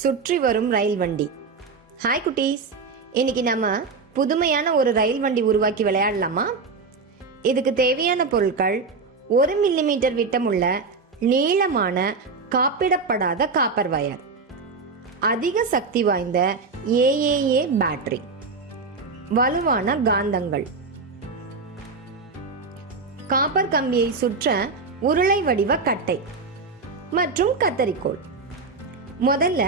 சுற்றி வரும் ரயில் வண்டி. ஹாய் குட்டீஸ், இன்னைக்கு நம்ம புதுமையான ஒரு ரயில் வண்டி உருவாக்கி விளையாடலாமா? இதுக்கு தேவையான பொருட்கள் 1 மில்லிமீட்டர் விட்டமுள்ள நீளமான காப்பிடப்படாத காப்பர் வயர், அதிக சக்தி வாய்ந்த ஏஏஏ பேட்டரி, வலுவான காந்தங்கள், காப்பர் கம்பியை சுற்ற உருளை வடிவ கட்டை மற்றும் கத்தரிக்கோல். முதல்ல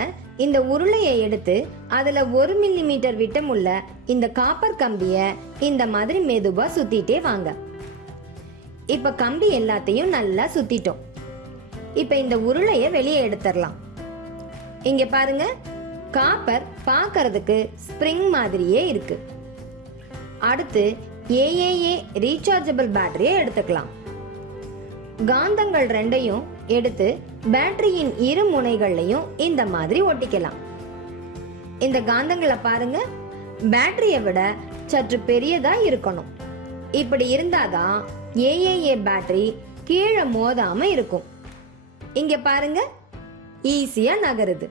இந்த உருளையை எடுத்து அதுல 1 மில்லிமீட்டர் விட்டம் உள்ள இந்த காப்பர் கம்பிய இந்த மாதிரி மெதுவா சுத்திட்டே வாங்க. இப்ப கம்பி எல்லாத்தையும் நல்லா சுத்திட்டோம். இப்ப இந்த உருளைய வெளியே எடுத்துடலாம். இங்க பாருங்க, காப்பர் பார்க்கிறதுக்கு ஸ்ப்ரிங் மாதிரியே இருக்கு. அடுத்து ஏஏஏ ரீசார்ஜபிள் பேட்டரியை எடுத்துக்கலாம். காந்தங்கள் ரெண்டையும் எடுத்து பேட்டரியின் இரு முனைகள்லையும் இந்த மாதிரி ஒட்டிக்கலாம். இந்த காந்தங்களை பாருங்க, பேட்டரியை விட சற்று பெரியதா இருக்கணும். இப்படி இருந்தாதான் ஏஏஏ பேட்டரி கீழே மோதாம இருக்கும். இங்க பாருங்க, ஈஸியா நகருது.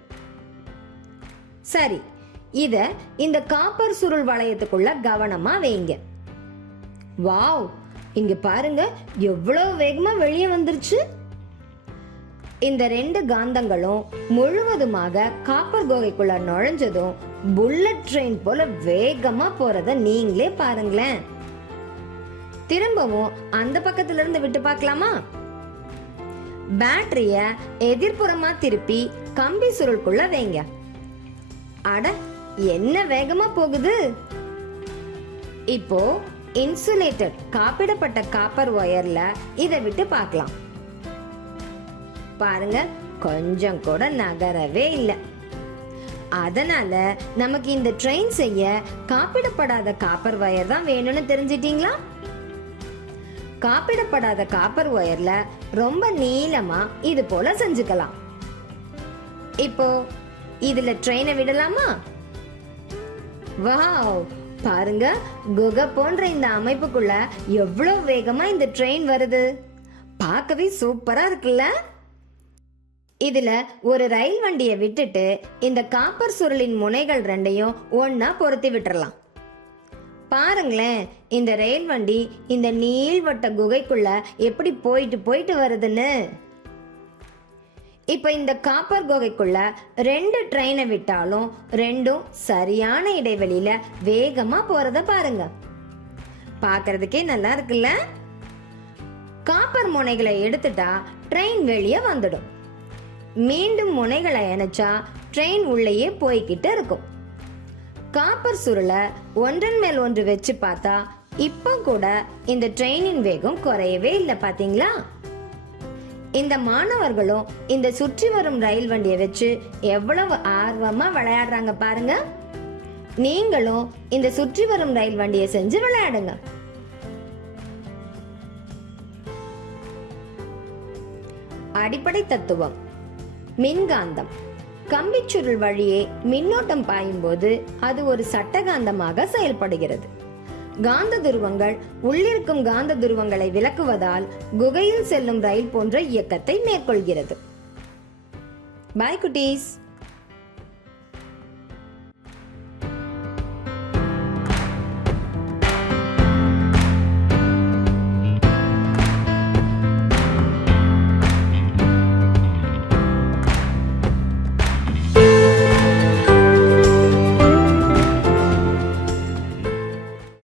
சரி, இத இந்த காப்பர் சுருள் வளையத்துக்குள்ள கவனமா வைங்க. வாவ், இங்க பாருங்க எவ்வளவு வேகமா வெளியே வந்துருச்சு. இந்த 2 காந்தங்களும் முழுவதுமாக காப்பர் குகைக்குள்ள நுழைஞ்சதும் புல்லட் ட்ரெயின் போல வேகமா போறத நீங்களே பாருங்களேன். திரும்பவும் அந்த பக்கத்துல இருந்து விட்டு பார்க்கலாமா? பேட்டரிய எதிர்ப்புறமா திருப்பி கம்பி சுருளுக்குள்ள வைங்க. அட, என்ன வேகமா போகுது! இப்போ இன்சுலேட்டட் காப்பிடப்பட்ட காப்பர் ஒயர்ல இதை விட்டு பார்க்கலாம். பாருங்க, கொஞ்சம் கூட நகரவே இல்லை. அதனால நமக்கு இந்த ட்ரெயின் செய்ய காப்பிடப்படாத காப்பர் ஒயர் தான் வேணும்னு தெரிஞ்சிட்டீங்களா? காப்பிடப்படாத காப்பர் ஒயர்ல ரொம்ப நீளமா இது போல செஞ்சுக்கலாம். இப்போ இதுல ட்ரெயினை விடலாமா? வாவ், பாருங்க, குகை போன்ற இந்த அமைப்புக்குள்ள எவ்வளவு வேகமா இந்த ட்ரெயின் வருது. பார்க்கவே சூப்பரா இருக்குல்ல? இதுல ஒரு ரயில் வண்டியை விட்டுட்டு இந்த காப்பர் சுருளின் முனைகள் ரெண்டையும் ஒன்னா பொருத்தி விட்டுறலாம். பாருங்களேன், இந்த ரயில் வண்டி இந்த நீள்வட்ட குகைக்குள்ள எப்படி போயிட்டு போயிட்டு வருதுன்னு. இப்ப இந்த காப்பர் குகைக்குள்ள 2 ட்ரெயினை விட்டாலும் ரெண்டும் சரியான இடைவெளியில வேகமா போறத பாருங்க. பார்க்கிறதுக்கே நல்லா இருக்குல்ல? காப்பர் முனைகளை எடுத்துட்டா ட்ரெயின் வெளியே வந்துடும். மீண்டும் முனைகளை இணைச்சா ட்ரெயின் உள்ளேயே போய்கிட்டு இருக்கும். காப்பர் சுருளை ஒன்றன் மேல் ஒன்று வச்சு பார்த்தா இப்ப கூட இந்த ட்ரெயினின் வேகம் குறையவே இல்லை. பாத்தீங்களா? இந்த மாணவர்களும் இந்த சுற்றி வரும் ரயில் வண்டியை வச்சு எவ்வளவு ஆர்வமா விளையாடுறாங்க பாருங்க. நீங்களும் இந்த சுற்றி வரும் ரயில் வண்டியை செஞ்சு விளையாடுங்க. அடிப்படை தத்துவம். மின்காந்தம். கம்பிச்சுருள் வழியே மின்னோட்டம் பாயும் போது அது ஒரு சட்டகாந்தமாக செயல்படுகிறது. காந்த துருவங்கள் உள்ளிருக்கும் காந்த துருவங்களை விலக்குவதால் குகையில் செல்லும் ரயில் போன்ற இயக்கத்தை மேற்கொள்கிறது. பாய் குட்டீஸ்.